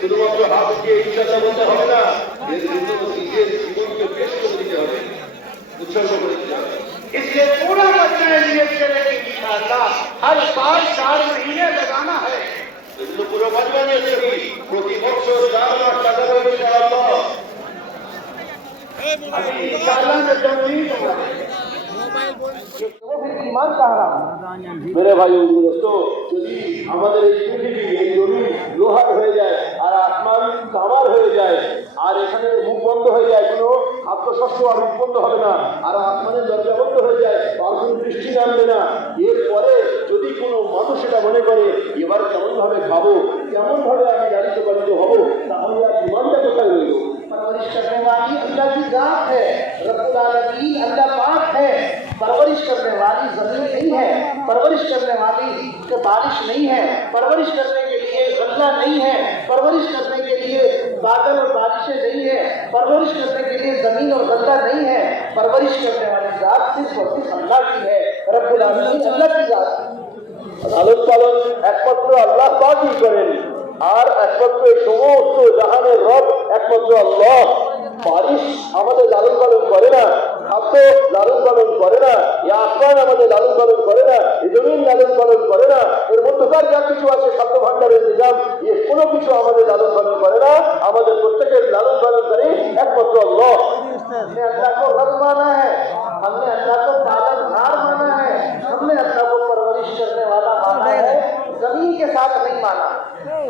শুধুমাত্র হাত দিয়ে ইচ্ছাটা বলতে হবে না, এর জন্য নিজের জীবনকে পেশ করে দিতে হবে, উৎসর্গ করে দিতে হবে। इसलिए पूरा करना है नियत करें इंशाअल्लाह हर साल 4 महीने लगाना है। इसलिए पूरा बचना चाहिए प्रति वर्ष 4 लाख টাকা করে इंशाअल्लाह इंशाअल्लाह में जमीन ईमान का हराम। मेरे भाई दोस्तों, যদি আমাদের এই পৃথিবী এই জমি লোহার হয়ে যায় আর আসমান তামার হয়ে যায় আর এখানে মুখ বন্ধ হয়ে যায়, কোনো খাদ্যশস্য আর উৎপন্ন হবে না আর আসমানের দরজা বন্ধ হয়ে যায় আর কোনো বৃষ্টি নামবে না, এরপরে যদি কোনো মানুষ এটা মনে করে এবার কেমন ভাবে খাবো, কেমন ভাবে আমি লালিত পালিত হবো, তাহলে আর ইমানটা কোথায় রইল? परवरिश करने वाली अल्लाह की जात है, रब्बुल आलमीन अल्लाह पाक है। परवरिश करने वाली जमीन नहीं है, परवरिश करने वाली बारिश नहीं है, परवरिश करने के लिए गल्ला नहीं है, परवरिश करने के लिए बादल और बारिशें नहीं है, परवरिश करने के लिए जमीन और गल्ला नहीं है। परवरिश करने वाली जात सिर्फ और सिर्फ अल्लाह की है, रब्बुल आलमीन अल्लाह की जात। लालन पालन একমাত্র আল্লাহ পাকই করেন আর একমাত্র সমস্ত জাহানের রব একমাত্র আল্লাহ। বারিশ আমাদের লালন পালন করে না, খাদ্য লালন পালন করে না, এই আসমান আমাদের লালন পালন করে না, এই জমিন লালন পালন করে না, এর মধ্যকার যা কিছু আছে খাদ্য ভান্ডারের নিজাম, এ কোনো কিছু আমাদের লালন পালন করে না। আমাদের প্রত্যেকের লালন পালনকারী একমাত্র আল্লাহ। हमने अल्लाह को रब माना है, हमने अल्लाह को पालनहार माना है, हमने अल्लाह को परवरिश करने वाला माना है, जमीन के साथ नहीं माना।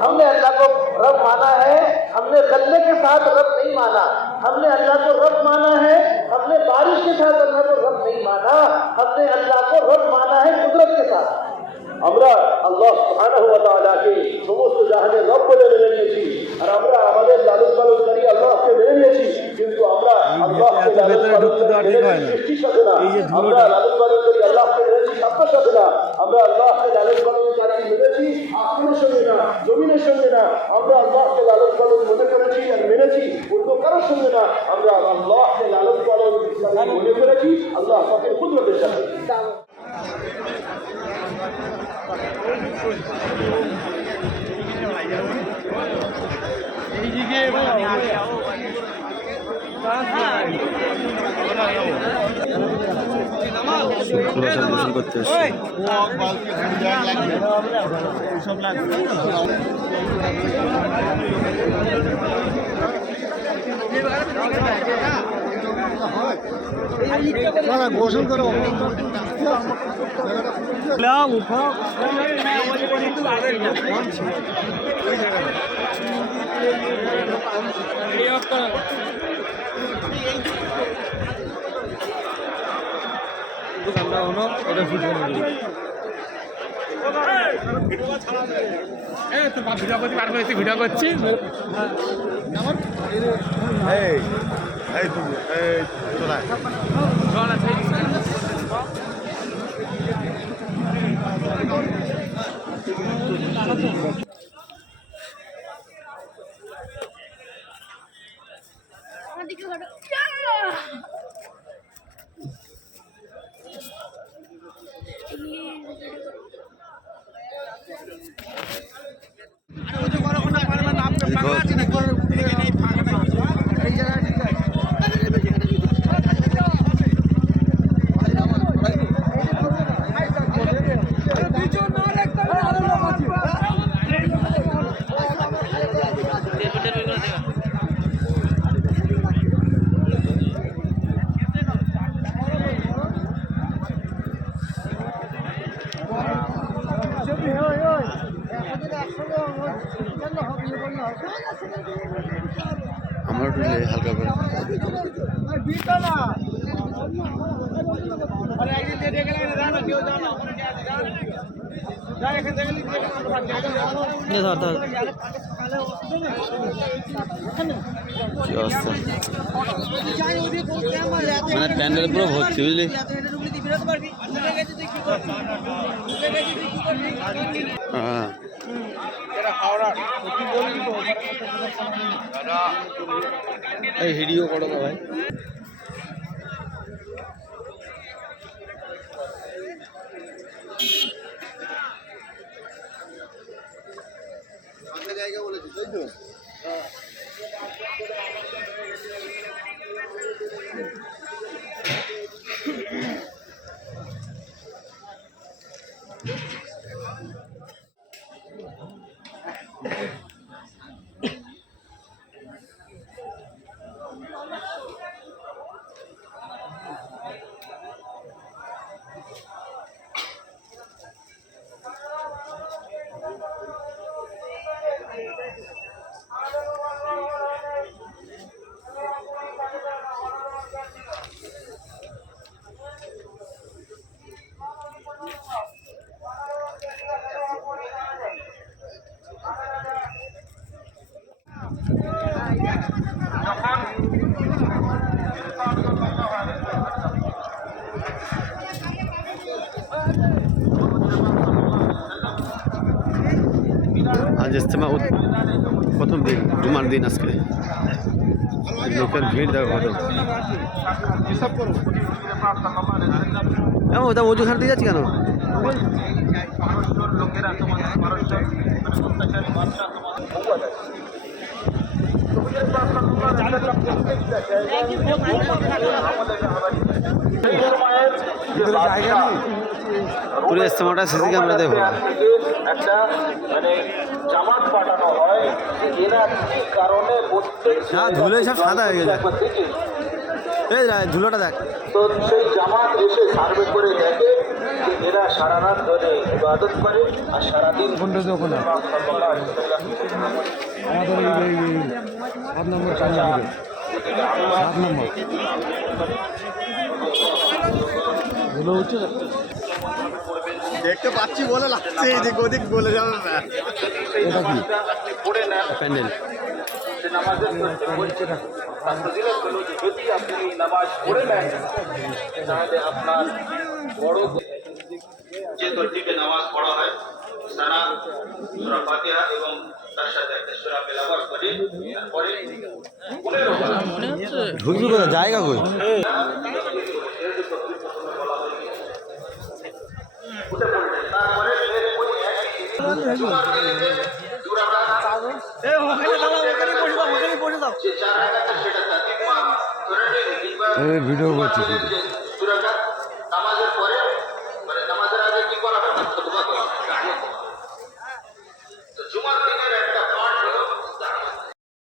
हमने अल्लाह को रब माना है, हमने गल्ले के साथ रब नहीं माना। हमने अल्लाह को रब माना है, हमने बारिश के साथ अल्लाह को रब नहीं माना। हमने अल्लाह को रब माना है कुदरत के साथ। আমরা আল্লাহ সুবহানাহু ওয়া তাআলাকে সমস্ত জাহানের রব বলে মেনে নিয়েছি আর আমরা আমাদের লালন পালনকারী আল্লাহকে মেনে নিয়েছি, কিন্তু আমরা আল্লাহকে লালন পালনকারী সৃষ্টির সাথে না, আমরা লালন পালনকারী আল্লাহকে মেনেছি সাথে সাথে না, আমরা আল্লাহকে লালন পালনকারী মেনেছি আসমানের সঙ্গে না, জমিনের সঙ্গে না। আমরা আল্লাহকে লালন পালন মনে করেছি আর মেনেছি অন্য কারোর সঙ্গে না, আমরা আল্লাহকে লালন পালন মনে করেছি আল্লাহ পাকের কুদরতের সাথে। করতে গোসল করো ভিডিও করছি আমার হালকা করে কি অবস্থা, মানে প্যান্ডেল পুরো ভর্তি বুঝলি। হ্যাঁ এই ভিডিও করো না ভাই। আজ ইজতেমা প্রথম দিন, জুমার দিন আজকে। লোকের ভিড় দেখো কত। ওটা অজুখান দিয়ে যাচ্ছি কেন? পুরো ইজতেমাটা সিসি ক্যামেরা দেখো। একটা মানে জামাত পাঠানো হয়, এরা কি কারণে না, ধুলে সব সাদা হয়ে গেছে। এই ধুলোটা দেখ। তো সেই জামাত এসে সার্ভে করে দেখে যে এরা সারা রাত ধরে ইবাদত করে আর সারাদিন আমাদের এই 7 নম্বর 4 নম্বর 7 নম্বর এগুলো হচ্ছে দেখতে পাচ্ছি বলে লাগছে, এদিক ওদিক বলে যাবে না। এটা কি পড়ে নেন প্যান্ডেল। নামাজের যদি আপনি এই নামাজ পড়ে নেন তাহলে আপনার বড় যে তরতিবে নামাজ পড়া হয় সানা সূরা ফাতিহা এবং তার সাথে একটা সূরা তেলাওয়াত করে তারপরে 15 ঢুকবি কোথায়? জায়গা কই? ভিডিও করছি সূরা